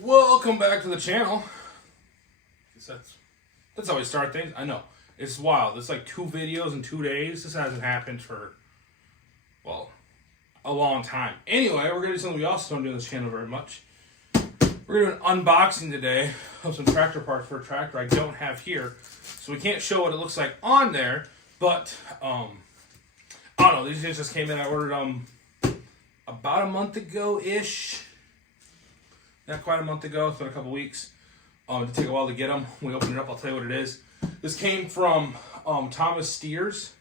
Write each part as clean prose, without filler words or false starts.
Welcome back to the channel. That's how we start things. I know. It's wild. It's like 2 videos in 2 days. This hasn't happened for, well, a long time. Anyway, we're going to do something we also don't do on this channel very much. We're going to do an unboxing today of some tractor parts for a tractor I don't have here. So we can't show what it looks like on there. But, I don't know. These things just came in. I ordered them about a month ago-ish. Not quite a month ago. It's been a couple weeks. It took a while to get them. When we open it up, I'll tell you what it is. This came from Thomas Stears,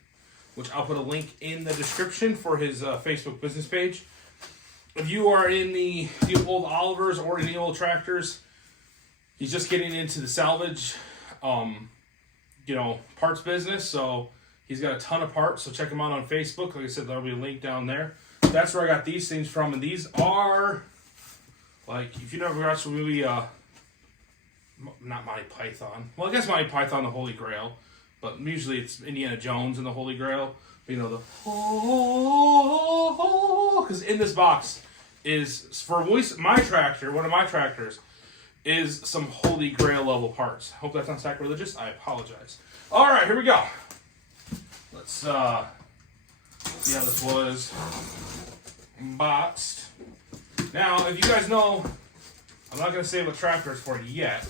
which I'll put a link in the description for his Facebook business page. If you are in the old Olivers or any old tractors, he's just getting into the salvage, parts business. So he's got a ton of parts. So check him out on Facebook. Like I said, there'll be a link down there. That's where I got these things from, and these are, like, if you never watched the movie, not Monty Python. Well, I guess Monty Python, the Holy Grail, but usually it's Indiana Jones and the Holy Grail. You know, the because in this box is for my tractor, one of my tractors, is some Holy Grail level parts. Hope that's not sacrilegious. I apologize. All right, here we go. Let's see how this was unboxed. Now, if you guys know, I'm not going to say what tractor it's for yet.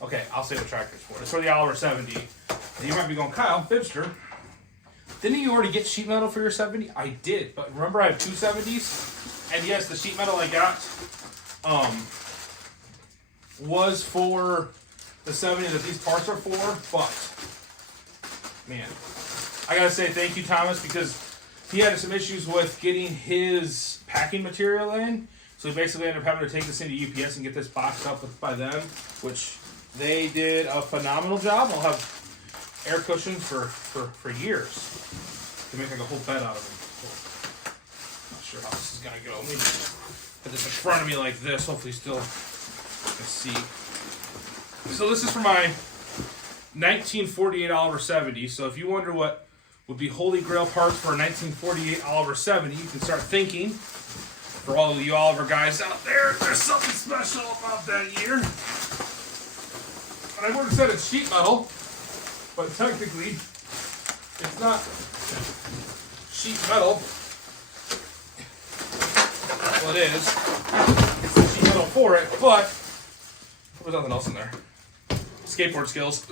Okay, I'll say what tractor it's for. It's for the Oliver 70. And you might be going, Kyle, Bibster, didn't you already get sheet metal for your 70? I did, but remember I have 2 70s? And yes, the sheet metal I got was for the 70 that these parts are for, but, man, I got to say thank you, Thomas, because he had some issues with getting his packing material in. So he basically ended up having to take this into UPS and get this boxed up by them, which they did a phenomenal job. I'll have air cushions for years to make like a whole bed out of them. Not sure how this is going to go. Let me put this in front of me like this. Hopefully still can see. So this is for my 1948 Oliver 70. So if you wonder what would be Holy Grail parts for a 1948 Oliver 70, you can start thinking, for all of you Oliver guys out there, there's something special about that year. And I would have said it's sheet metal, but technically it's not sheet metal. Well, it is. It's the sheet metal for it, but there's nothing else in there. Skateboard skills.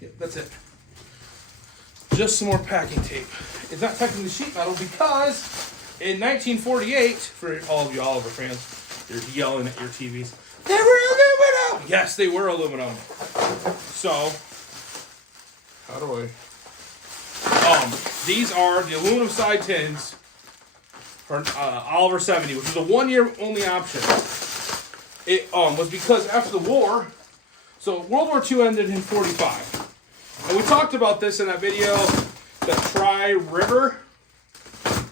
Yep, that's it. Just some more packing tape. It's not technically sheet metal because in 1948, for all of you Oliver fans, you're yelling at your TVs, they were aluminum! Yes, they were aluminum. So, how do I... these are the aluminum side tins for Oliver 70, which is a 1-year only option. It was because after the war, so World War II ended in 45. And we talked about this in that video, the Tri-River.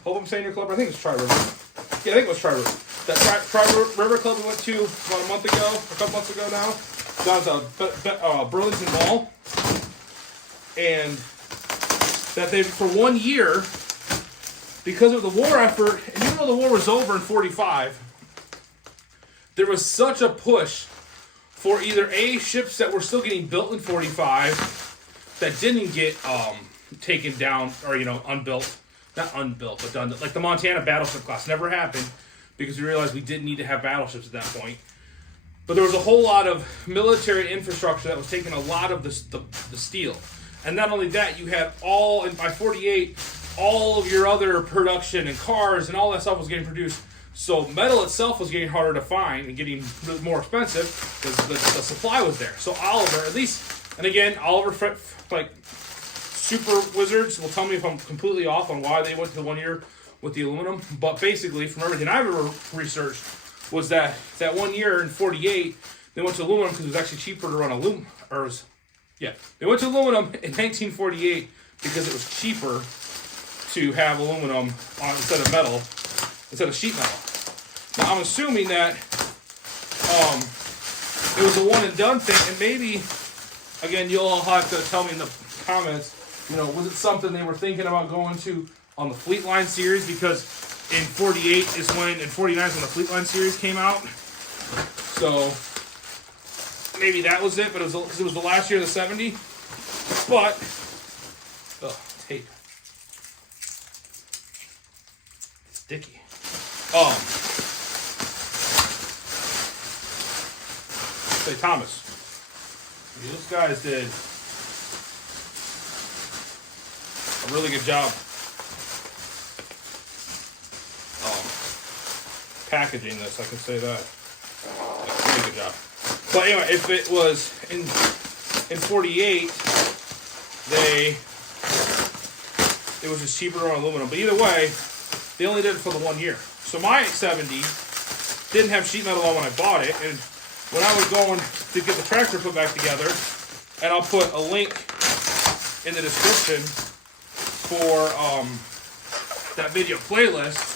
Hope I'm saying your club. I think it's Tri-River. Yeah, I think it was Tri-River. That Tri-River club we went to about a couple months ago now. That was Burlington Mall. And that they, for 1 year, because of the war effort, and even though the war was over in 45, there was such a push for either A, ships that were still getting built in 45, that didn't get taken down or, unbuilt. Not unbuilt, but done. Like the Montana battleship class never happened because we realized we didn't need to have battleships at that point. But there was a whole lot of military infrastructure that was taking a lot of the steel. And not only that, you had and by 48, all of your other production and cars and all that stuff was getting produced. So metal itself was getting harder to find and getting more expensive because the supply was there. So Oliver, at least... And again, Oliver, like, super wizards will tell me if I'm completely off on why they went to the 1 year with the aluminum. But basically, from everything I've ever researched, was that 1 year in 48, they went to aluminum because it was actually cheaper to run aluminum. They went to aluminum in 1948 because it was cheaper to have aluminum instead of sheet metal. Now, I'm assuming that it was a one and done thing, and maybe... Again, you'll all have to tell me in the comments, was it something they were thinking about going to on the Fleetline series? Because in 48 is when, in 49 is when the Fleetline series came out. So maybe that was it, but it was the last year of the 70. But, oh, tape. Sticky. Say Thomas. Those guys did a really good job packaging this, I can say that. Really good job. But anyway, if it was in 48, it was just cheaper on aluminum. But either way, they only did it for the 1 year. So my 70 didn't have sheet metal on when I bought it, and when I was going to get the tractor put back together, and I'll put a link in the description for that video playlist,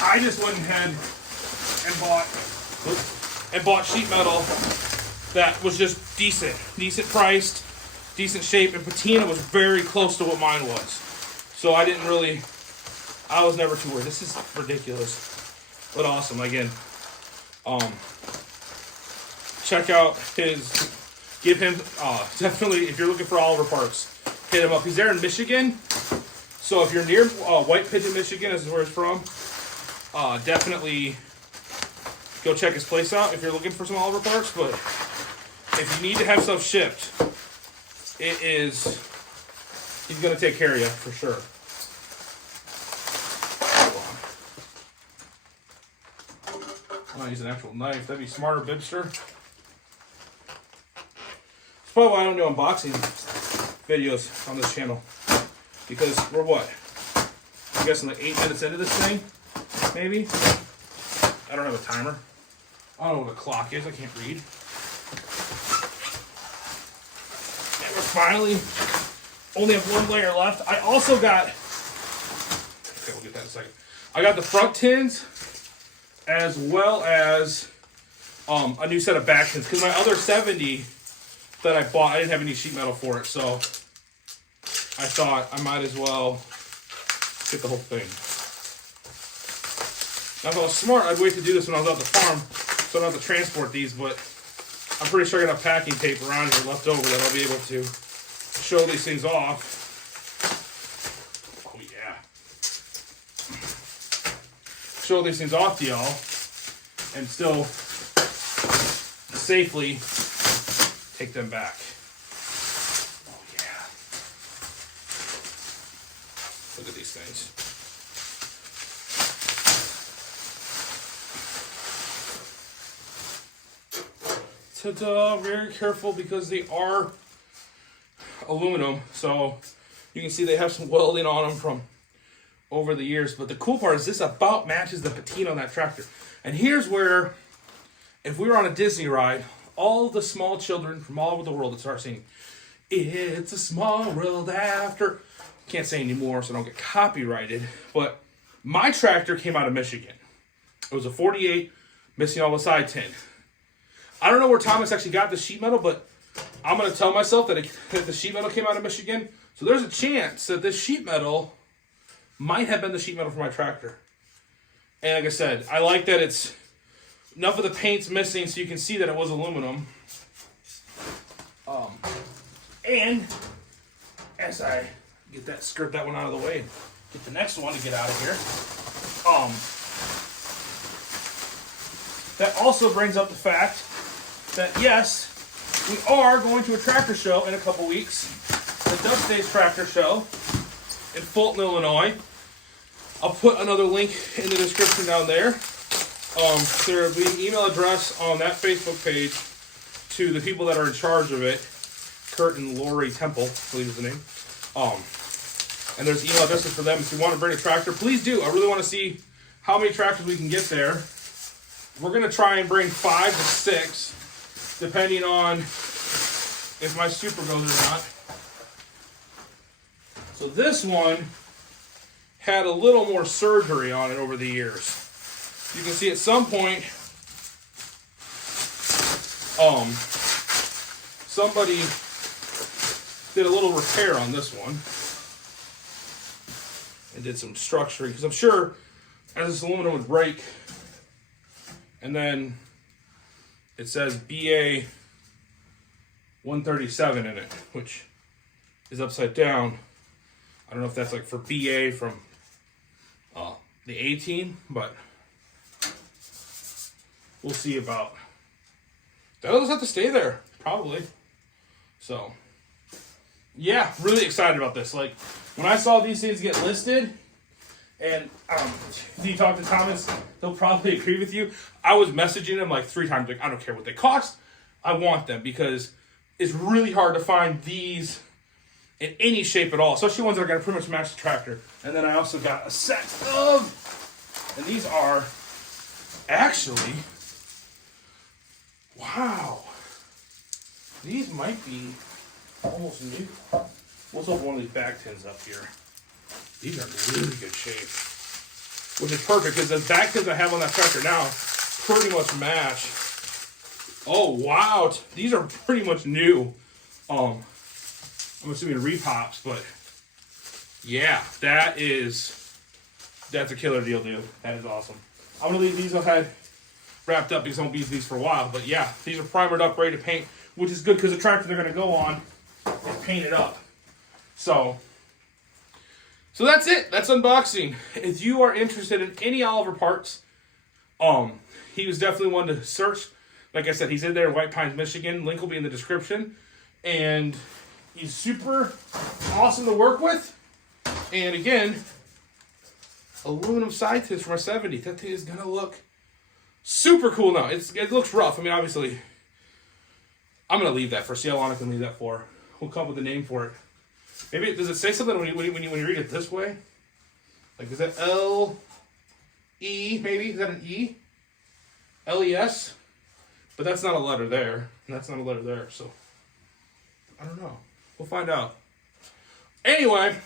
I just went ahead and bought sheet metal that was just decent priced, decent shape, and patina was very close to what mine was. So I was never too worried. This is ridiculous, but awesome. Again, check out give him, definitely, if you're looking for Oliver Parks, hit him up. He's there in Michigan. So if you're near White Pigeon, Michigan, is where it's from, definitely go check his place out if you're looking for some Oliver Parks. But if you need to have stuff shipped, he's going to take care of you for sure. I'm not using an actual knife. That'd be smarter, Bibster. That's probably why I don't do unboxing videos on this channel. Because we're what? I'm guessing like 8 minutes into this thing, maybe? I don't have a timer. I don't know what a clock is. I can't read. And we're finally only have one layer left. I also got, okay, we'll get that in a second. I got the front tins as well as a new set of back tins, because my other 70 that I bought, I didn't have any sheet metal for it, so I thought I might as well get the whole thing. Now, if I was smart, I'd wait to do this when I was out at the farm, so I don't have to transport these, but I'm pretty sure I got enough packing tape around here left over that I'll be able to show these things off. Oh, yeah. Show these things off to y'all and still safely take them back. Oh, yeah. Look at these things. Ta-da! Very careful because they are aluminum, so you can see they have some welding on them from over the years. But the cool part is this about matches the patina on that tractor. And here's where, if we were on a Disney ride, all the small children from all over the world would start singing, "It's a small world after." Can't say anymore so I don't get copyrighted. But my tractor came out of Michigan. It was a 48, missing all the side tin. I don't know where Thomas actually got the sheet metal, but I'm going to tell myself that the sheet metal came out of Michigan. So there's a chance that this sheet metal might have been the sheet metal for my tractor. And like I said, I like that it's enough of the paint's missing so you can see that it was aluminum. And as I skirt that one out of the way, get the next one to get out of here. That also brings up the fact that yes, we are going to a tractor show in a couple weeks. The BIBSTER'S tractor show in Fulton, Illinois. I'll put another link in the description down there. There will be an email address on that Facebook page to the people that are in charge of it. Kurt and Lori Temple, I believe is the name. And there's email addresses for them. If you want to bring a tractor, please do. I really want to see how many tractors we can get there. We're going to try and bring 5 to 6, depending on if my super goes or not. So this one had a little more surgery on it over the years. You can see at some point, somebody did a little repair on this one. and did some structuring, because I'm sure as this aluminum would break, and then it says BA 137 in it, which is upside down. I don't know if that's like for BA from the A team, but we'll see about. That'll just have to stay there, probably. So, yeah, really excited about this. Like, when I saw these things get listed, and if you talk to Thomas, he'll probably agree with you. I was messaging him like 3 times, like, I don't care what they cost. I want them, because it's really hard to find these in any shape at all, especially ones that are going to pretty much match the tractor. And then I also got a set of, and these are actually, wow, these might be almost new. We'll open one of these back tins up here. These are in really good shape, which is perfect, because the back tins I have on that tractor now pretty much match. Oh, wow, these are pretty much new. I'm assuming repops, but yeah, that's a killer deal, dude. That is awesome. I'm gonna leave these ahead wrapped up because I won't be using these for a while. But yeah, these are primered up, ready to paint, which is good because the tractor they're gonna go on is painted up. So that's it. That's unboxing. If you are interested in any Oliver parts, he was definitely one to search. Like I said, he's in there in White Pines, Michigan. Link will be in the description. And he's super awesome to work with. And again, aluminum side tips from our 70. That thing is going to look super cool now. It looks rough. I mean, obviously, I'm going to leave that for. See how long I can leave that for. We'll come up with a name for it. Maybe, does it say something when you read it this way? Like, is that L-E, maybe? Is that an E? L-E-S? But that's not a letter there. And that's not a letter there, so I don't know. We'll find out. Anyway,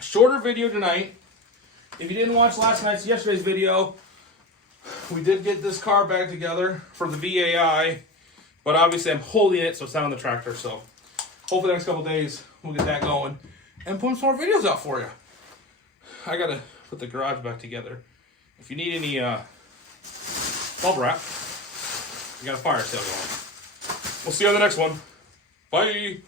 shorter video tonight. If you didn't watch yesterday's video, we did get this car back together for the VAI, but obviously I'm holding it, so it's not on the tractor. So hopefully the next couple days we'll get that going and put some more videos out for you. I gotta put the garage back together. If you need any bubble wrap, I got a fire sale going. We'll see you on the next one. Bye.